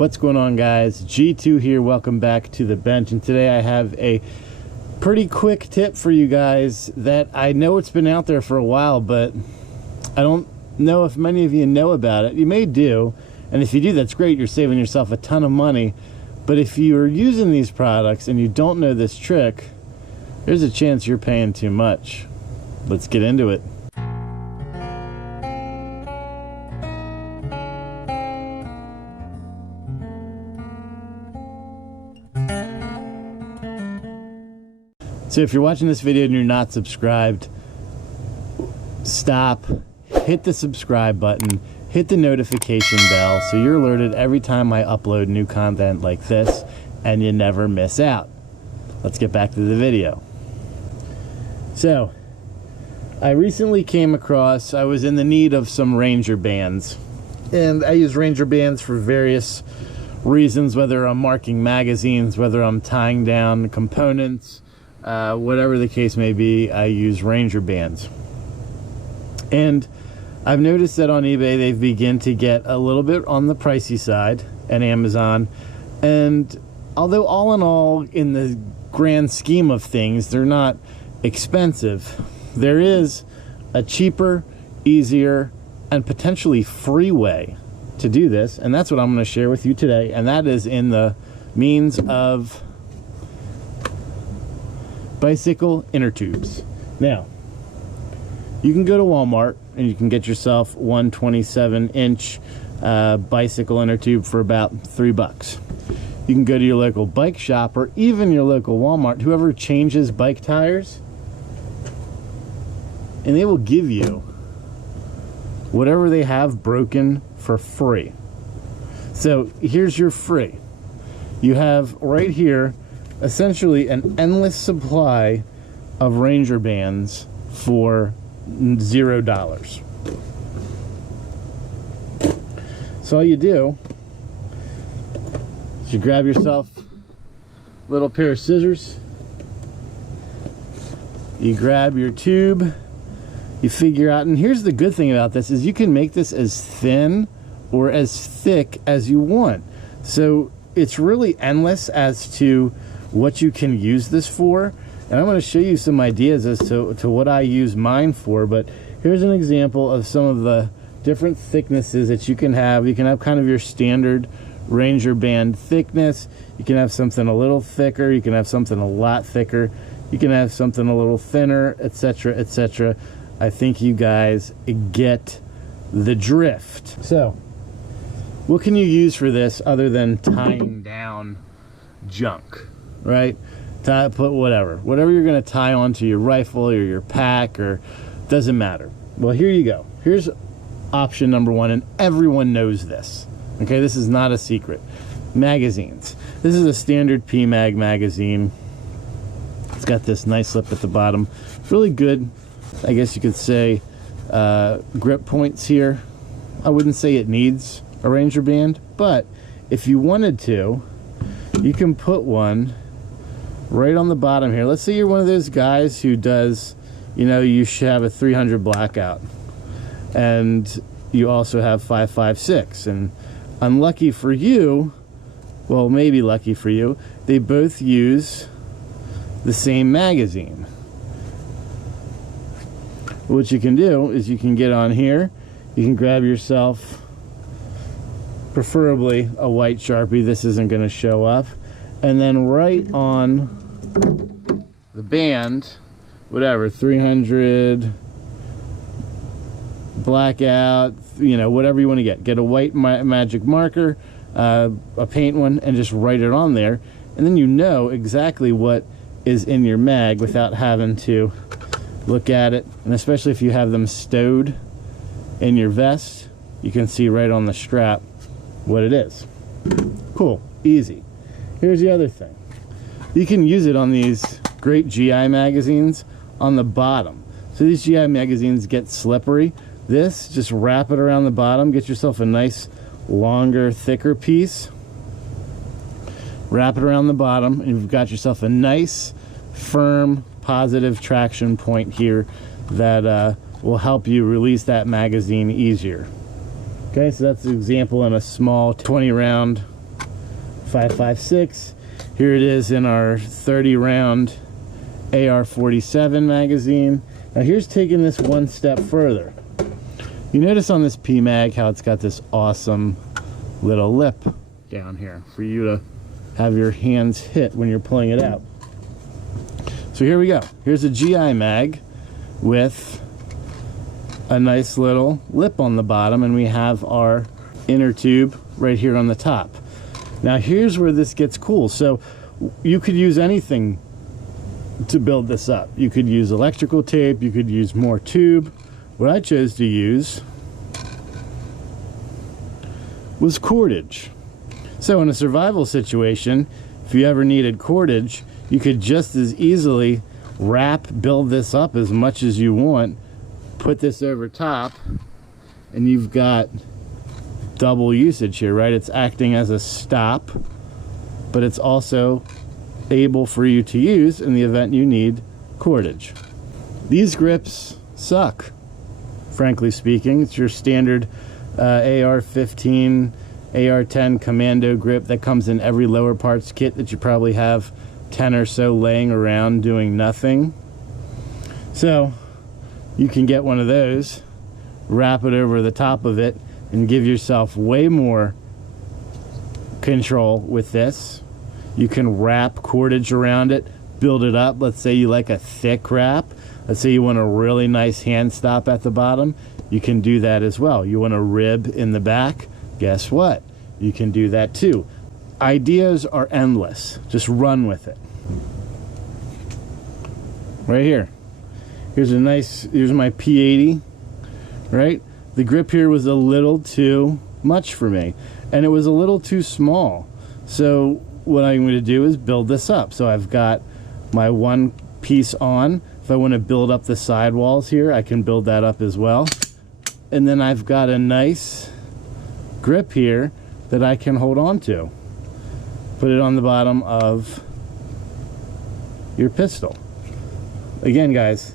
What's going on, guys? G2 here. Welcome back to the bench, and today I have a pretty quick tip for you guys that I know it's been out there for a while, but I don't know if many of you know about it. You may do, and if you do, that's great. You're saving yourself a ton of money. But if you're using these products and you don't know this trick, there's a chance you're paying too much. Let's get into it. So if you're watching this video and you're not subscribed, stop, hit the subscribe button, hit the notification bell so you're alerted every time I upload new content like this and you never miss out. Let's get back to the video. So I recently came across, I was in the need of some Ranger bands, and I use Ranger bands for various reasons, whether I'm marking magazines, whether I'm tying down components, whatever the case may be, I use Ranger bands. And I've noticed that on eBay they've begun to get a little bit on the pricey side, and Amazon, and although all in all, in the grand scheme of things, they're not expensive, there is a cheaper, easier, and potentially free way to do this, and that's what I'm going to share with you today, and that is in the means of bicycle inner tubes. Now, you can go to Walmart and you can get yourself one 27-inch bicycle inner tube for about $3. You can go to your local bike shop or even your local Walmart, whoever changes bike tires, and they will give you whatever they have broken for free. So here's your free. You have right here essentially an endless supply of Ranger bands for $0. So all you do is you grab yourself a little pair of scissors, you grab your tube, you figure out, and here's the good thing about this is you can make this as thin or as thick as you want. So it's really endless as to what you can use this for, and I'm going to show you some ideas as to what I use mine for. But here's an example of some of the different thicknesses that you can have. You can have kind of your standard Ranger band thickness, you can have something a little thicker, you can have something a lot thicker, you can have something a little thinner, etc., etc. I think you guys get the drift. So what can you use for this other than tying down junk? Right? Put whatever you're going to tie onto your rifle or your pack, or doesn't matter. Well, here you go. Here's option number one, and everyone knows this. Okay, this is not a secret. Magazines. This is a standard PMag magazine. It's got this nice lip at the bottom. Really good, I guess you could say, grip points here. I wouldn't say it needs a Ranger band, but if you wanted to, you can put one right on the bottom here. Let's say you're one of those guys who does, you know, you should have a 300 blackout, and you also have 5.56, and unlucky for you, well, maybe lucky for you, they both use the same magazine. What you can do is you can get on here, you can grab yourself preferably a white Sharpie, this isn't going to show up, and then right on the band, whatever, 300 blackout, you know, whatever you want to get a white magic marker, a paint one, and just write it on there, and then you know exactly what is in your mag without having to look at it. And especially if you have them stowed in your vest, you can see right on the strap what it is. Cool, easy. Here's the other thing. You can use it on these great GI magazines on the bottom. So these GI magazines get slippery. This, just wrap it around the bottom, get yourself a nice longer, thicker piece, wrap it around the bottom, and you've got yourself a nice, firm, positive traction point here that will help you release that magazine easier. Okay, so that's an example in a small 20 round 5.56. Here it is in our 30 round AR-47 magazine. Now here's taking this one step further. You notice on this PMag how it's got this awesome little lip down here for you to have your hands hit when you're pulling it out. So here we go. Here's a GI mag with a nice little lip on the bottom, and we have our inner tube right here on the top. Now here's where this gets cool. So you could use anything to build this up. You could use electrical tape, you could use more tube. What I chose to use was cordage. So in a survival situation, if you ever needed cordage, you could just as easily build this up as much as you want, put this over top, and you've got double usage here, right? It's acting as a stop, but it's also able for you to use in the event you need cordage. These grips suck, frankly speaking. It's your standard AR-15, AR-10 commando grip that comes in every lower parts kit that you probably have 10 or so laying around doing nothing. So you can get one of those, wrap it over the top of it, and give yourself way more control with this. You can wrap cordage around it, build it up. Let's say you like a thick wrap. Let's say you want a really nice hand stop at the bottom. You can do that as well. You want a rib in the back? Guess what? You can do that too. Ideas are endless. Just run with it. Right here. Here's my P80, right? The grip here was a little too much for me, and it was a little too small. So what I'm going to do is build this up. So I've got my one piece on. If I want to build up the sidewalls here, I can build that up as well. And then I've got a nice grip here that I can hold on to. Put it on the bottom of your pistol. Again, guys,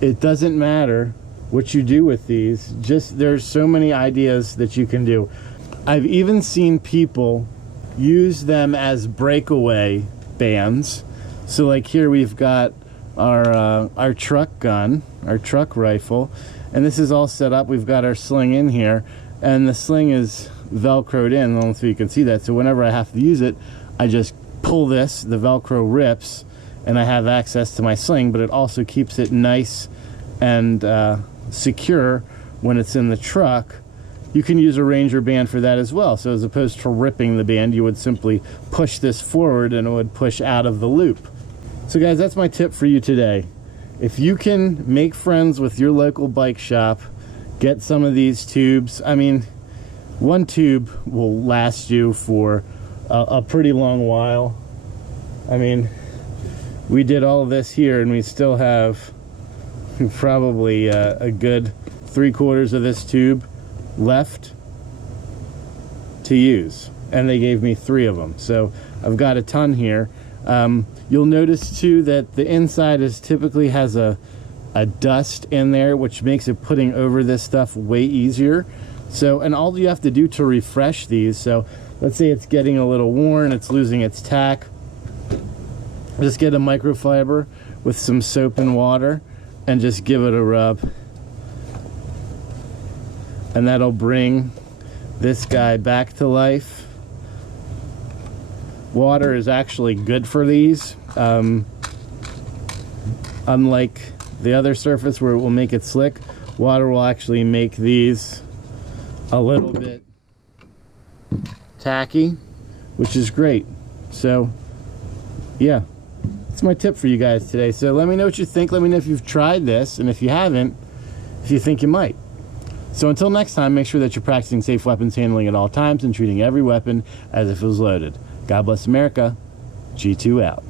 it doesn't matter what you do with these. Just there's so many ideas that you can do. I've even seen people use them as breakaway bands. So like here we've got our truck gun, our truck rifle, and this is all set up. We've got our sling in here, and the sling is velcroed in. I don't know if you can see that. So whenever I have to use it, I just pull this, the velcro rips, and I have access to my sling, but it also keeps it nice and secure when it's in the truck. You can use a Ranger band for that as well. So as opposed to ripping the band, you would simply push this forward and it would push out of the loop. So guys, that's my tip for you today. If you can make friends with your local bike shop, get some of these tubes. I mean, one tube will last you for a pretty long while. I mean, we did all of this here and we still have probably a good 3/4 of this tube left to use, and they gave me 3 of them, so I've got a ton here. You'll notice too that the inside typically has a dust in there, which makes it putting over this stuff way easier. So, and all you have to do to refresh these, so let's say it's getting a little worn, it's losing its tack, just get a microfiber with some soap and water and just give it a rub, and that'll bring this guy back to life. Water is actually good for these, unlike the other surface where it will make it slick. Water will actually make these a little bit tacky, which is great. So yeah, that's my tip for you guys today. So let me know what you think. Let me know if you've tried this, and if you haven't, if you think you might. So until next time, make sure that you're practicing safe weapons handling at all times and treating every weapon as if it was loaded. God bless America. G2 out.